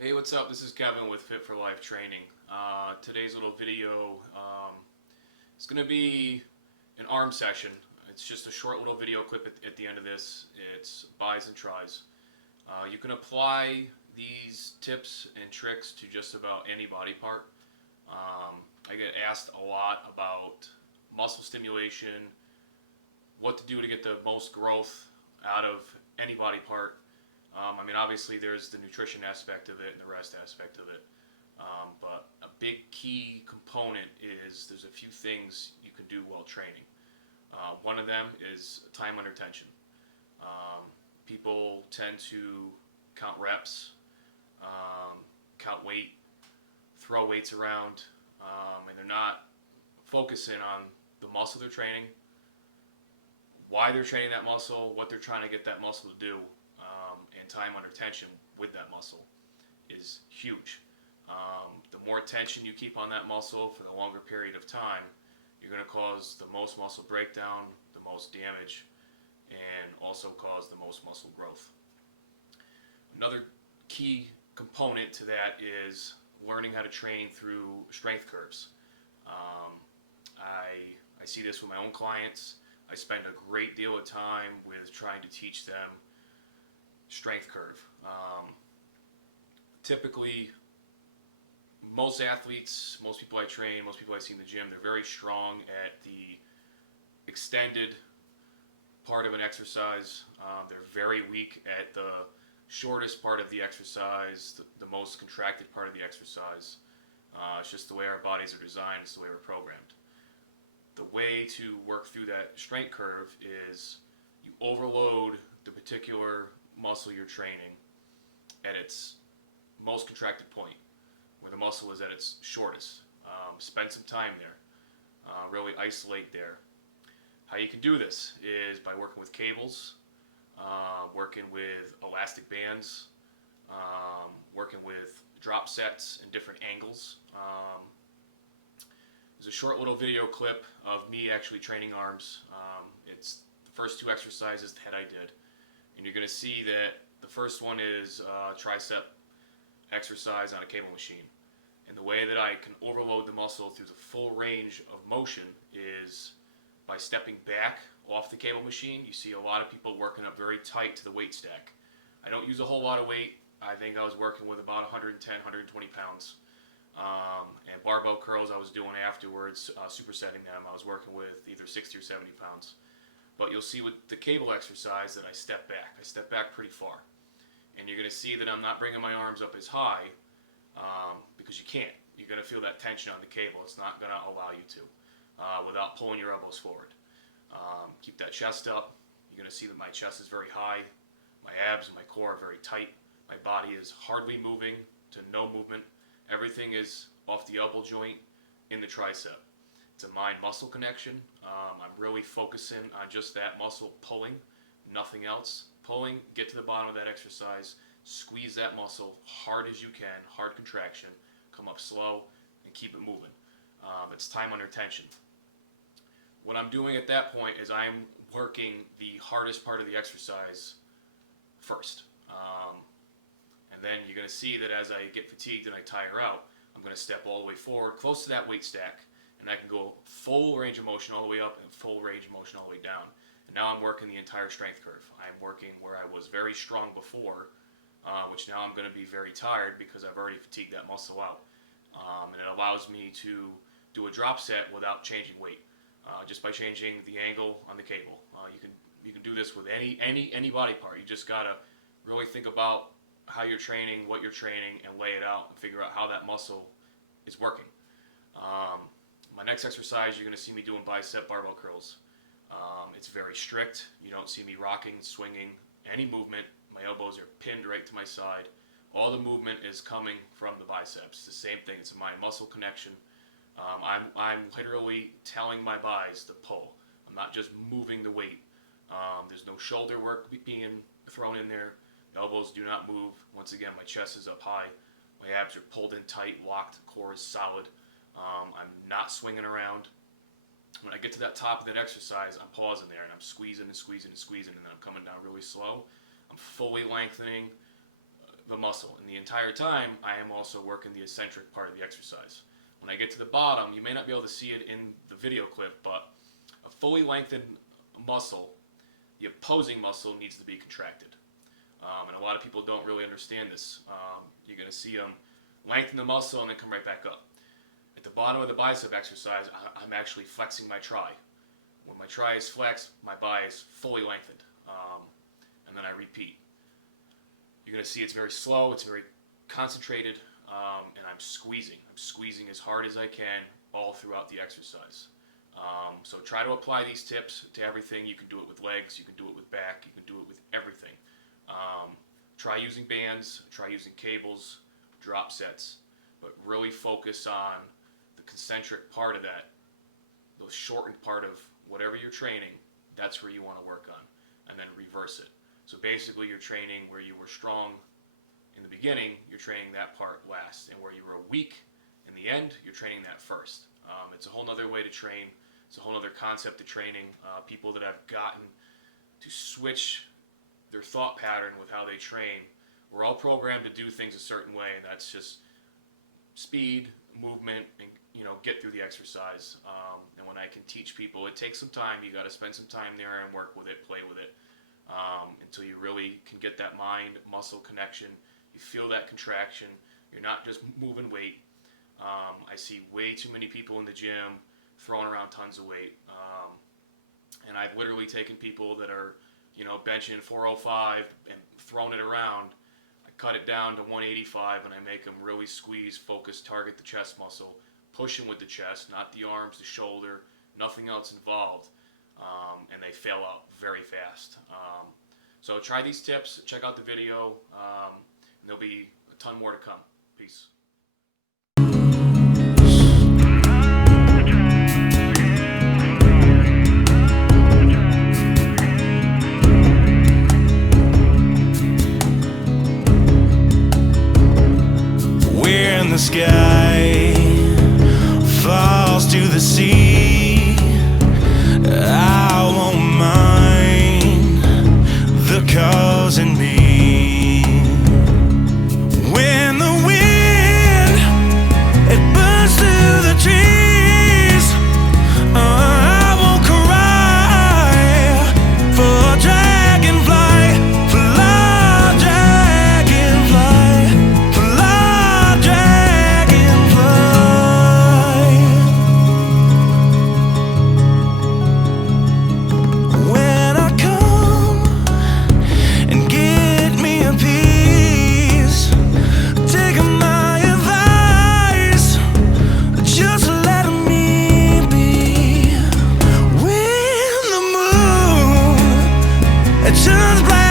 Hey, what's up? This is Kevin with Fit for Life Training. Today's little video is going to be an arm session. It's just a short little video clip at the end of this. It's bis and tris. You can apply these tips and tricks to just about any body part. I get asked a lot about muscle stimulation, what to do to get the most growth out of any body part. Obviously, there's the nutrition aspect of it and the rest aspect of it. But a big key component is there's a few things you can do while training. One of them is time under tension. People tend to count reps, count weight, throw weights around, and they're not focusing on the muscle they're training, why they're training that muscle, what they're trying to get that muscle to do, and time under tension with that muscle is huge. The more tension you keep on that muscle for the longer period of time, you're going to cause the most muscle breakdown, the most damage, and also cause the most muscle growth. Another key component to that is learning how to train through strength curves. I see this with my own clients. I spend a great deal of time with trying to teach them strength curve. Typically, most athletes, most people I train, most people I see in the gym, they're very strong at the extended part of an exercise. They're very weak at the shortest part of the exercise, the most contracted part of the exercise. It's just the way our bodies are designed, it's the way we're programmed. The way to work through that strength curve is you overload the particular muscle you're training at its most contracted point, where the muscle is at its shortest. Spend some time there. Really isolate there. How you can do this is by working with cables, working with elastic bands, working with drop sets and different angles. There's a short little video clip of me actually training arms. It's the first two exercises that I did. And you're going to see that the first one is tricep exercise on a cable machine. And the way that I can overload the muscle through the full range of motion is by stepping back off the cable machine. You see a lot of people working up very tight to the weight stack. I don't use a whole lot of weight. I think I was working with about 110, 120 pounds. And barbell curls I was doing afterwards, supersetting them. I was working with either 60 or 70 pounds. But you'll see with the cable exercise that I step back. I step back pretty far. And you're going to see that I'm not bringing my arms up as high because you can't. You're going to feel that tension on the cable. It's not going to allow you to without pulling your elbows forward. Keep that chest up. You're going to see that my chest is very high. My abs and my core are very tight. My body is hardly moving to no movement. Everything is off the elbow joint in the tricep. It's a mind-muscle connection. I'm really focusing on just that muscle pulling, nothing else. Pulling, get to the bottom of that exercise, squeeze that muscle hard as you can, hard contraction, come up slow, and keep it moving. It's time under tension. What I'm doing at that point is I'm working the hardest part of the exercise first. And then you're going to see that as I get fatigued and I tire out, I'm going to step all the way forward, close to that weight stack, and I can go full range of motion all the way up and full range of motion all the way down. And now I'm working the entire strength curve. I'm working where I was very strong before, which now I'm going to be very tired because I've already fatigued that muscle out. And it allows me to do a drop set without changing weight, just by changing the angle on the cable. You can do this with any body part. You just got to really think about how you're training, what you're training, and lay it out and figure out how that muscle is working. My next exercise, you're going to see me doing bicep barbell curls. It's very strict. You don't see me rocking, swinging, any movement. My elbows are pinned right to my side. All the movement is coming from the biceps. The same thing. It's a mind-muscle connection. I'm literally telling my bis to pull. I'm not just moving the weight. There's no shoulder work being thrown in there. Elbows do not move. Once again, my chest is up high. My abs are pulled in tight, locked, core is solid. I'm not swinging around. When I get to that top of that exercise, I'm pausing there and I'm squeezing and squeezing and squeezing, and then I'm coming down really slow. I'm fully lengthening the muscle. And the entire time, I am also working the eccentric part of the exercise. When I get to the bottom, you may not be able to see it in the video clip, but a fully lengthened muscle, the opposing muscle, needs to be contracted. And a lot of people don't really understand this. You're going to see them lengthen the muscle and then come right back up. At the bottom of the bicep exercise, I'm actually flexing my tri. When my tri is flexed, my bi is fully lengthened. And then I repeat. You're going to see it's very slow, it's very concentrated, and I'm squeezing. I'm squeezing as hard as I can all throughout the exercise. So try to apply these tips to everything. You can do it with legs, you can do it with back, you can do it with everything. Try using bands, try using cables, drop sets, but really focus on the concentric part of that, the shortened part of whatever you're training. That's where you want to work on, and then reverse it. So basically you're training where you were strong in the beginning, you're training that part last, and where you were weak in the end, you're training that first. It's a whole nother way to train. It's a whole other concept of training. People that have gotten to switch their thought pattern with how they train. We're all programmed to do things a certain way, and that's just speed, movement, and get through the exercise. And when I can teach people, it takes some time. You got to spend some time there and work with it, play with it, until you really can get that mind-muscle connection. You feel that contraction. You're not just moving weight. I see way too many people in the gym throwing around tons of weight, and I've literally taken people that are benching 405 and throwing it around. I cut it down to 185 and I make them really squeeze, focus, target the chest muscle, pushing with the chest, not the arms, the shoulder, nothing else involved, and they fail out very fast. So try these tips, check out the video, and there'll be a ton more to come. Peace. The sky falls to the sea. I won't mind the cause in me. When the wind it burns through the trees, I won't cry for a dragonfly, fly dragonfly, fly dragonfly. When I come and get me a piece, take my advice, just let me be. When the moon it turns black